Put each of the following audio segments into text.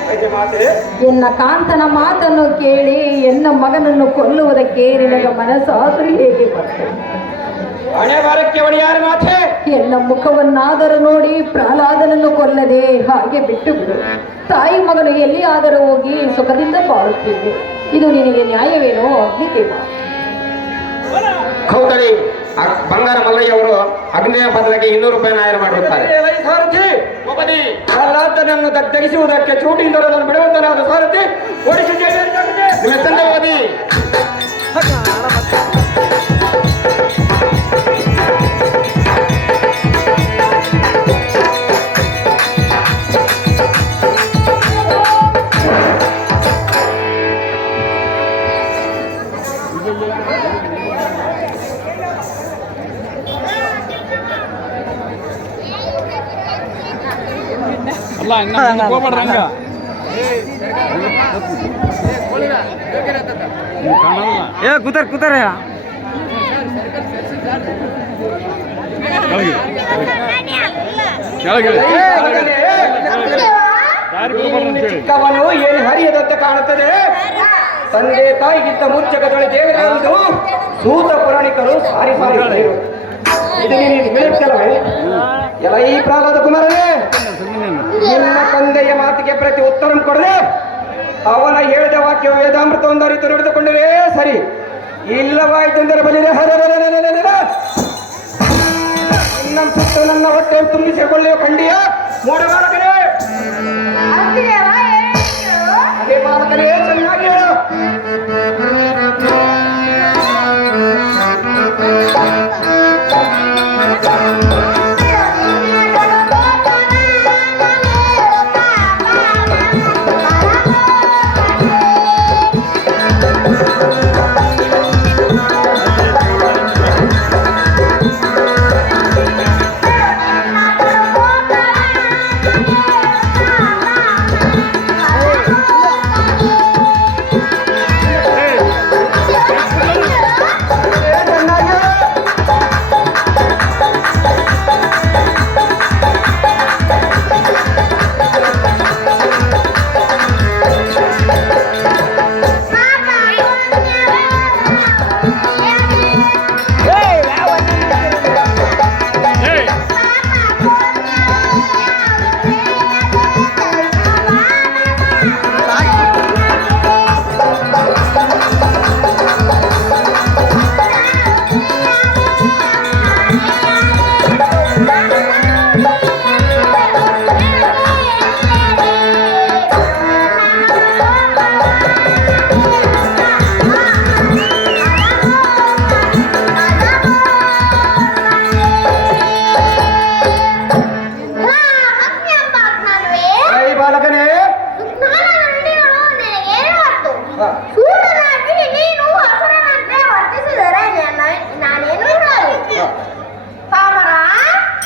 ಮಾತೆ ಎನ್ನ ಕಾಂತನ ಮಾತನ್ನು ಕೇಳಿ ಎನ್ನ ಮಗನನ್ನು ಕೊಲ್ಲುವುದಕ್ಕೆ ನಿನಗ ಮನಸ್ಸಾದರೂ ಹೇಗೆ ಬರ್ತದೆ? ಎನ್ನ ಮುಖವನ್ನಾದರೂ ನೋಡಿ ಪ್ರಹ್ಲಾದನನ್ನು ಕೊಲ್ಲದೆ ಹಾಗೆ ಬಿಟ್ಟು ಬಿಡು. ತಾಯಿ ಮಗನು ಎಲ್ಲಿಯಾದರೂ ಹೋಗಿ ಸುಖದಿಂದ ಬಾಳುತ್ತೇವೆ ಇದು ನಿನಗೆ ನ್ಯಾಯವೇನೋ ಅಗ್ನಿದೇವ ಬಂಗಾರ ಮಲ್ಲಯ್ಯ ಅವರು ಅಗ್ನೇಯ ಪದಕ್ಕೆ ಇನ್ನೂರು ರೂಪಾಯಿ ಆಯ್ಕೆ ಮಾಡಿರುತ್ತಾರೆ. ಕಲಾತನನ್ನು ತೆಗೆಸುವುದಕ್ಕೆ ಚೂಟಿಯಿಂದ ಬಿಡುವಂತನಾದ ಸಾರಥಿ ಓಡಿಸಿ ಏ ಕೂತಾರ ಕೂತಾರ ಚಿಕ್ಕವನು ಏನು ಹರಿಯದಂತೆ ಕಾಣುತ್ತದೆ? ತಂದೆ ತಾಯಿಗಿಂತ ಮುಂಚಕದೊಳೆ ದೇವರಾಗಿದ್ದು ಸೂತ ಪುರಾಣಿಕರು ಸಾರಿ ಸಾರಿ ಇದನ್ನೇ ನೀನು ಎಲ್ಲ ಈ ಪ್ರಾಣದ ಕುಮಾರನೇ? ನಿನ್ನ ತಂದೆಯ ಮಾತಿಗೆ ಪ್ರತಿ ಉತ್ತರ ಕೊಡದೆ ಅವನ ಹೇಳಿದ ವಾಕ್ಯ ವೇದಾಮೃತ ಒಂದು ರೀತಿ ನಡೆದುಕೊಂಡರೆ ಸರಿ. ಇಲ್ಲವಾಯ್ತೆಂದರೆ ಬಲಿರೆ. ನಿನ್ನ ಸುತ್ತ ನನ್ನ ಹೊಟ್ಟೆ ತುಂಬಿಸಿಕೊಳ್ಳುವ ಖಂಡಿಯ ಮೂಢಬಾಲಕನೇ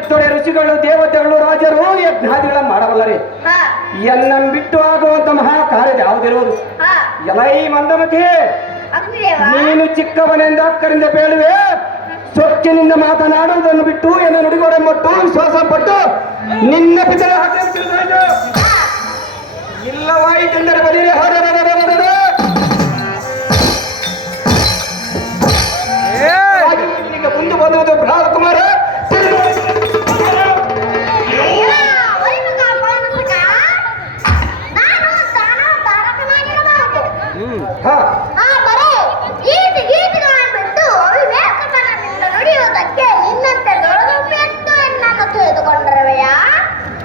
ಇಲ್ಲದಿದ್ದರೆ ಋಷಿಗಳು ದೇವತೆಗಳು ರಾಜರು ಯಜ್ಞಾದಿಗಳ ಮಾಡಬಲ್ಲರಿ ಎಲ್ಲ ಬಿಟ್ಟು ಆಗುವಂತ ಮಹಾ ಕಾರ್ಯ ಯಾವುದಿರುವುದು ಎಲ್ಲ ಈ ಮಂದಮತಿ. ನೀನು ಚಿಕ್ಕವನೆಂದ ಅಕ್ಕರಿಂದ ಬೇಡುವೆ. ಸೊಕ್ಕಿನಿಂದ ಮಾತನಾಡುವುದನ್ನು ಬಿಟ್ಟು ಎನ್ನ ನುಡಿಗೊಡೆಂಬಟ್ಟು ವಿಶ್ವಾಸ ಪಟ್ಟು ನಿನ್ನ ಪಿತರ. ಇಲ್ಲವಾಯಿತೆಂದರೆ ಬಲಿರೆ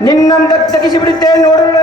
ನಿನ್ನಂತ ತೆಗಿಸಿ ಬಂದ